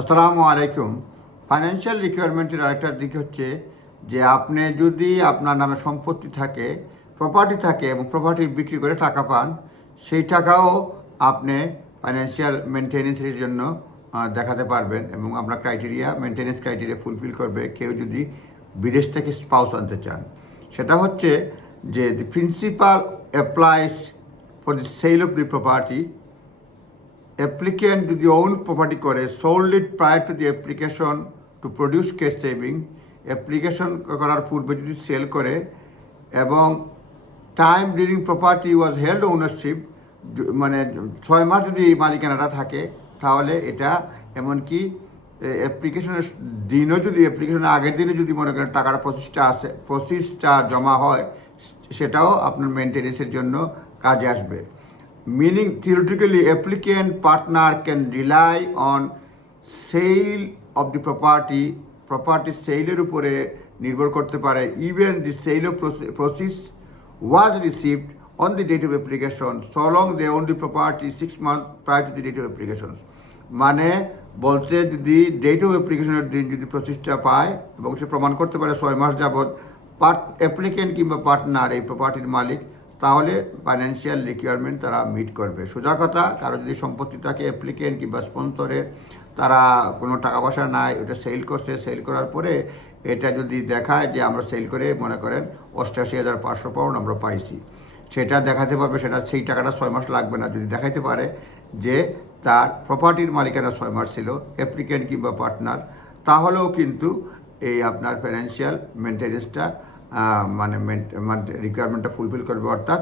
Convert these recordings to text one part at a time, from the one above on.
আসসালামু আলাইকুম। ফাইন্যান্সিয়াল রিকোয়ারমেন্টের আরেকটা দিক হচ্ছে যে আপনি যদি আপনার নামে সম্পত্তি থাকে, প্রপার্টি থাকে এবং প্রপার্টি বিক্রি করে টাকা পান, সেই টাকাও আপনি ফাইন্যান্সিয়াল মেনটেনেন্সের জন্য দেখাতে পারবেন এবং আপনার মেনটেনেন্স ক্রাইটেরিয়া ফুলফিল করবে কেউ যদি বিদেশ থেকে স্পাউস আনতে চান। সেটা হচ্ছে যে the principal applies for the sale of the property. Applicant যদি ওন প্রপার্টি করে, sold it prior to the application to produce cash saving, application করার পূর্বে যদি সেল করে এবং time during property was held ownership, মানে 6 মাস যদি মালিকানাটা থাকে, তাহলে এটা এমনকি অ্যাপ্লিকেশনের দিনও যদি অ্যাপ্লিকেশনের আগের দিনে যদি মনে করেন টাকাটা পঁচিশটা জমা হয়, সেটাও আপনার মেনটেনেন্সের জন্য কাজে আসবে। Meaning, theoretically, applicant partner can rely on sale of the property sale উপরে নির্ভর করতে পারে, even the sale of proceeds was received on the date of application so long they own the property 6 months prior to the date of application। মানে বলছে যদি date of অ্যাপ্লিকেশনের দিন যদি প্রসিসটা পায় এবং সে প্রমাণ করতে পারে 6 মাস যাবৎ অ্যাপ্লিকেন্ট কিংবা পার্টনার এই প্রপার্টির মালিক, তাহলে ফাইন্যান্সিয়াল রিকোয়ারমেন্ট তারা মিট করবে। সোজা কথা, কারো যদি সম্পত্তি থাকে অ্যাপ্লিকেন্ট কিংবা স্পন্সরের, তারা কোনো টাকা পয়সা নাই, ওটা সেল করছে, সেল করার পরে এটা যদি দেখায় যে আমরা সেল করে মনে করেন 88,500 পাউন্ড আমরা পাইছি, সেটা দেখাতে পারবে। সেই টাকাটা 6 মাস লাগবে না যদি দেখাইতে পারে যে তার প্রপার্টির মালিকানা 6 মাস ছিল, অ্যাপ্লিকেন্ট কিংবা পার্টনার, তাহলেও কিন্তু এই আপনার ফাইন্যান্সিয়াল মেনটেনেন্সটা মানে রিকোয়ারমেন্টটা ফুলফিল করবে। অর্থাৎ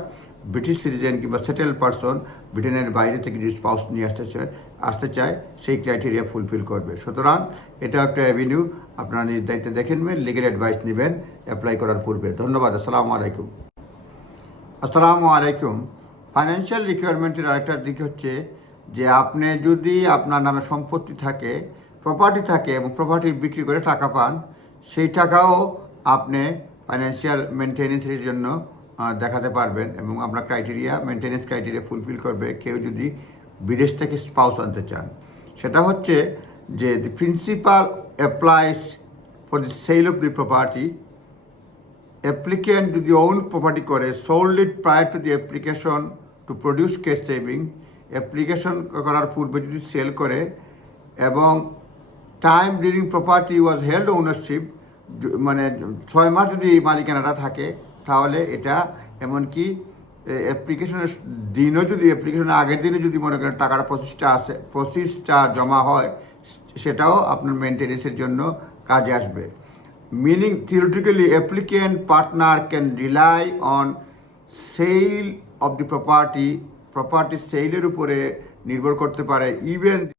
ব্রিটিশ সিটিজেন কিংবা সেটেল পারসন ব্রিটেনের বাইরে থেকে যদি স্পাউস নিয়ে আসতে চায় সেই ক্রাইটেরিয়া ফুলফিল করবে। সুতরাং এটা একটা অ্যাভিনিউ, আপনারা নিজ দায়িত্বে দেখেন, লিগেল অ্যাডভাইস নেবেন অ্যাপ্লাই করার পূর্বে। ধন্যবাদ। আসসালামু আলাইকুম। ফাইন্যান্সিয়াল রিকোয়ারমেন্টের আরেকটা দিক হচ্ছে যে আপনি যদি আপনার নামে সম্পত্তি থাকে, প্রপার্টি থাকে এবং প্রপার্টি বিক্রি করে টাকা পান, সেই টাকাও আপনি ফাইন্যান্সিয়াল মেনটেনেন্সের জন্য দেখাতে পারবেন এবং আপনার মেনটেনেন্স ক্রাইটেরিয়া ফুলফিল করবে কেউ যদি বিদেশ থেকে স্পাউস আনতে চান। সেটা হচ্ছে যে the principal applies for the sale of the property. Applicant যদি ওন প্রপার্টি করে, sold it prior to the application to produce cash saving, application করার পূর্বে যদি সেল করে এবং time during property was held ownership, মানে 6 মাস যদি মালিকানাটা থাকে, তাহলে এটা এমনকি অ্যাপ্লিকেশনের দিনও যদি অ্যাপ্লিকেশনের আগের দিনে যদি মনে করেন টাকাটা পঁচিশটা জমা হয়, সেটাও আপনার মেনটেনেন্সের জন্য কাজে আসবে। Meaning, theoretically, applicant partner can rely on sale of the property sale উপরে নির্ভর করতে পারে, even